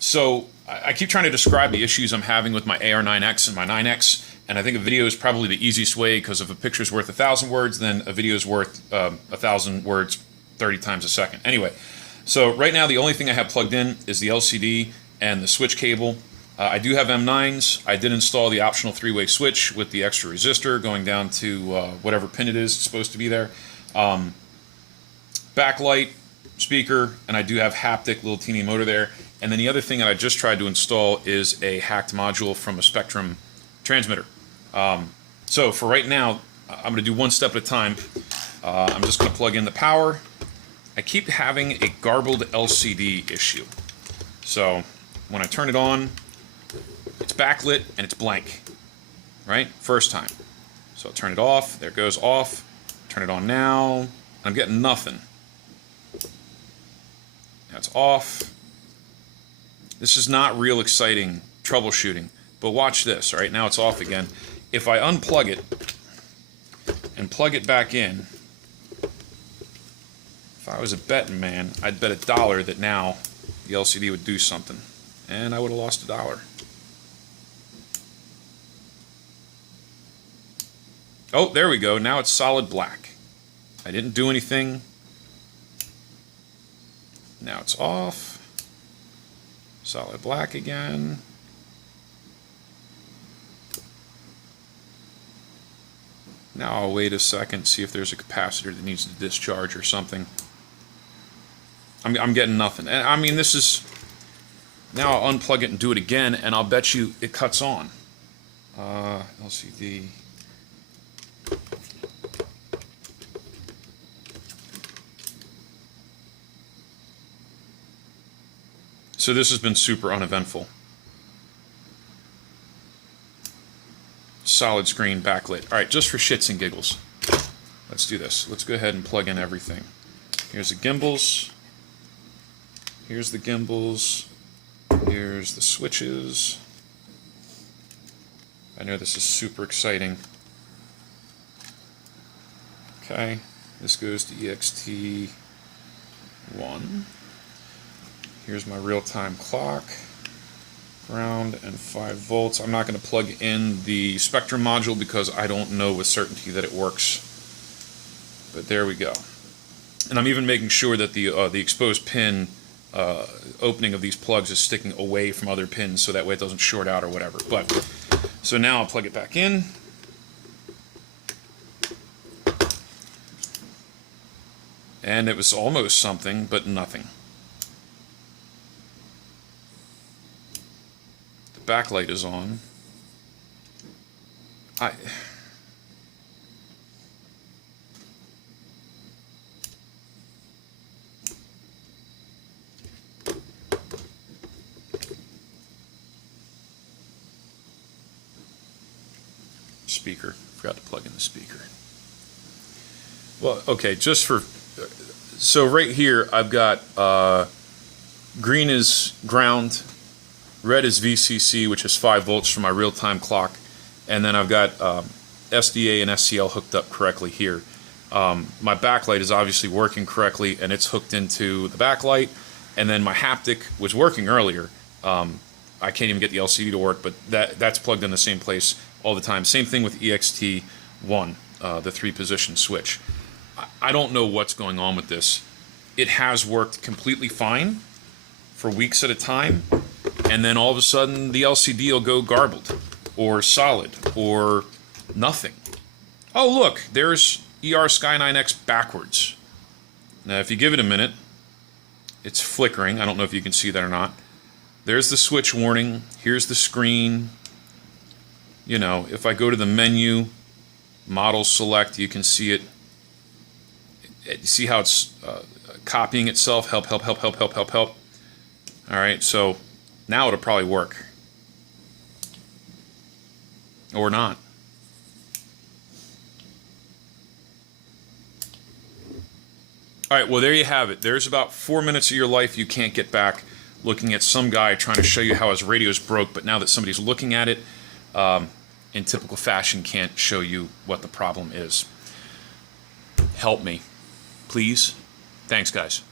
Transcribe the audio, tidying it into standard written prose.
So I keep trying to describe the issues I'm having with my AR9X and my 9X, and I think a video is probably the easiest way, because if a picture's worth 1,000 words, then a video is worth 1,000 words 30 times a second. Anyway, so right now the only thing I have plugged in is the LCD and the switch cable. I do have M9s. I did install the optional 3-way switch with the extra resistor going down to whatever pin it is supposed to be there. Backlight, speaker, and I do have haptic little teeny motor there. And then the other thing that I just tried to install is a hacked module from a Spectrum transmitter. So for right now, I'm going to do one step at a time. I'm just going to plug in the power. I keep having a garbled LCD issue. So when I turn it on, it's backlit and it's blank, right? First time. So I'll turn it off. There it goes off. Turn it on now. I'm getting nothing. Now it's off. This is not real exciting troubleshooting, but watch this. All right, now it's off again. If I unplug it and plug it back in, if I was a betting man, I'd bet $1 that now the LCD would do something, and I would have lost $1. Oh, there we go. Now it's solid black. I didn't do anything. Now it's off. Solid black again. Now I'll wait a second, see if there's a capacitor that needs to discharge or something. I'm getting nothing. And I mean, this is... Now I'll unplug it and do it again, and I'll bet you it cuts on. LCD... So this has been super uneventful. Solid screen backlit. All right, just for shits and giggles, let's do this. Let's go ahead and plug in everything. Here's the gimbals. Here's the gimbals. Here's the switches. I know this is super exciting. Okay, this goes to EXT1. Here's my real-time clock, ground, and 5 volts. I'm not going to plug in the Spectrum module because I don't know with certainty that it works. But there we go. And I'm even making sure that the exposed pin opening of these plugs is sticking away from other pins, so that way it doesn't short out or whatever. But so now I'll plug it back in. And it was almost something, but nothing. Backlight is on. Speaker. Forgot to plug in the speaker. Well, okay, just for... So right here I've got green is ground, red is VCC, which is 5 volts for my real-time clock, and then I've got SDA and SCL hooked up correctly here. My backlight is obviously working correctly, and it's hooked into the backlight, and then my haptic was working earlier. I can't even get the LCD to work, but that's plugged in the same place all the time. Same thing with EXT1, the 3-position switch. I don't know what's going on with this. It has worked completely fine for weeks at a time, and then all of a sudden the LCD will go garbled or solid or nothing. Oh look, there's Sky9X backwards. Now if you give it a minute, it's flickering. I don't know if you can see that or not. There's the switch warning. Here's the screen. You know, if I go to the menu, model select, you can see it. You see how it's copying itself. Help, help, help, help, help, help, help. All right, so now it'll probably work. Or not. All right, well, there you have it. There's about 4 minutes of your life you can't get back looking at some guy trying to show you how his radio's broke, but now that somebody's looking at it, in typical fashion, can't show you what the problem is. Help me, please. Thanks, guys.